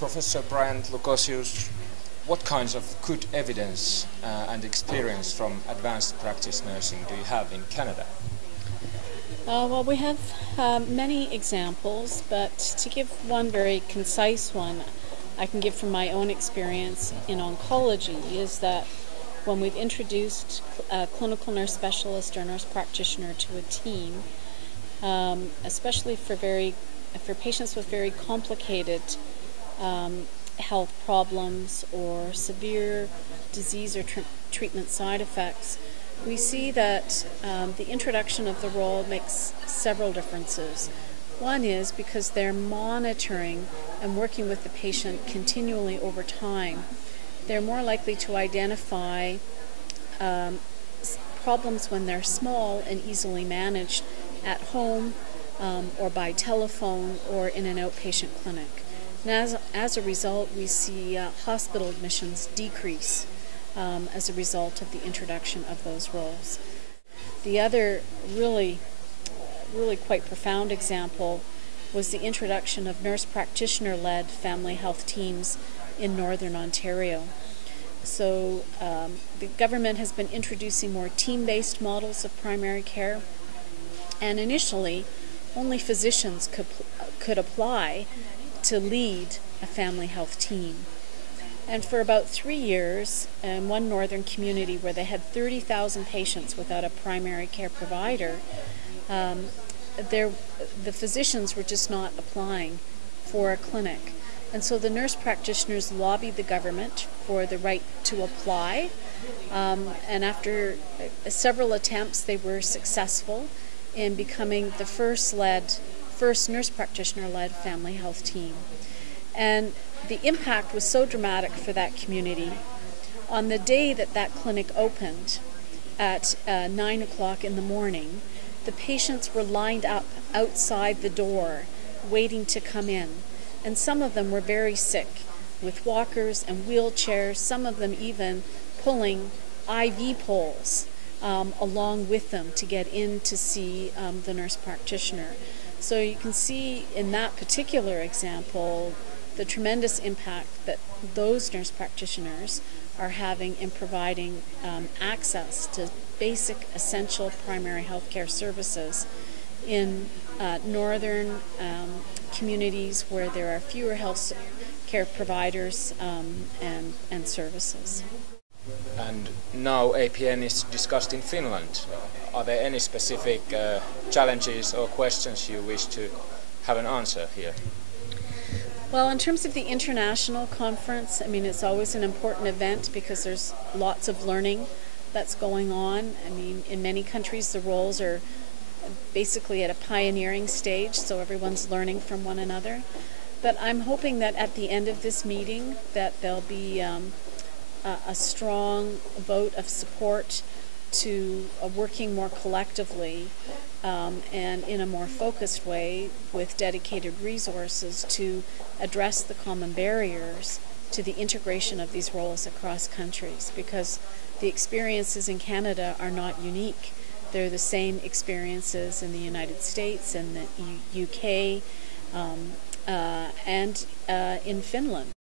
Professor Bryant-Lukosius, what kinds of good evidence and experience from advanced practice nursing do you have in Canada? Well, we have many examples, but to give one very concise one I can give from my own experience in oncology is that when we've introduced a clinical nurse specialist or nurse practitioner to a team, especially for patients with very complicated health problems or severe disease or treatment side effects, we see that the introduction of the role makes several differences. One is because they're monitoring and working with the patient continually over time. They're more likely to identify problems when they're small and easily managed at home or by telephone or in an outpatient clinic. And as a result, we see hospital admissions decrease as a result of the introduction of those roles. The other really quite profound example was the introduction of nurse practitioner-led family health teams in Northern Ontario. So the government has been introducing more team-based models of primary care, and initially only physicians could apply to lead a family health team. And for about 3 years, in one northern community where they had 30,000 patients without a primary care provider, the physicians were just not applying for a clinic. And so the nurse practitioners lobbied the government for the right to apply, and after several attempts they were successful in becoming the first nurse practitioner-led family health team. And the impact was so dramatic for that community. On the day that that clinic opened at 9 o'clock in the morning, the patients were lined up outside the door waiting to come in. And some of them were very sick with walkers and wheelchairs, some of them even pulling IV poles along with them to get in to see the nurse practitioner. So you can see in that particular example the tremendous impact that those nurse practitioners are having in providing access to basic essential primary health care services in northern communities where there are fewer health care providers and services. And now APN is discussed in Finland. Are there any specific challenges or questions you wish to have an answer here? Well, in terms of the international conference, I mean, it's always an important event because there's lots of learning that's going on. I mean, in many countries the roles are basically at a pioneering stage, so everyone's learning from one another. But I'm hoping that at the end of this meeting that there'll be a strong vote of support to working more collectively and in a more focused way with dedicated resources to address the common barriers to the integration of these roles across countries, because the experiences in Canada are not unique. They're the same experiences in the United States and the UK and in Finland.